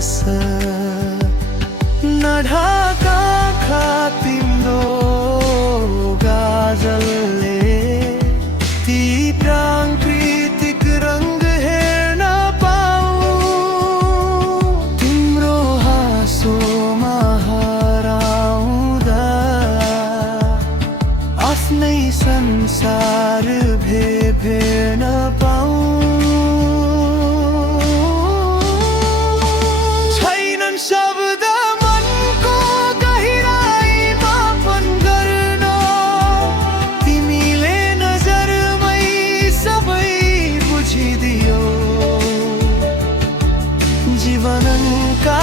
आस नढाका खा तिम्रो गाजलले ती प्राकृतिक रंग हेर्न पाऊँ तिम्रो हाँसोमा हराउँदा आफ्नै संसार भेट्न पाऊँ छैनन् शब्द मनको गहिराईमा पन गर्न तिमीले नजरमै सबै बुझिदियो जीवनका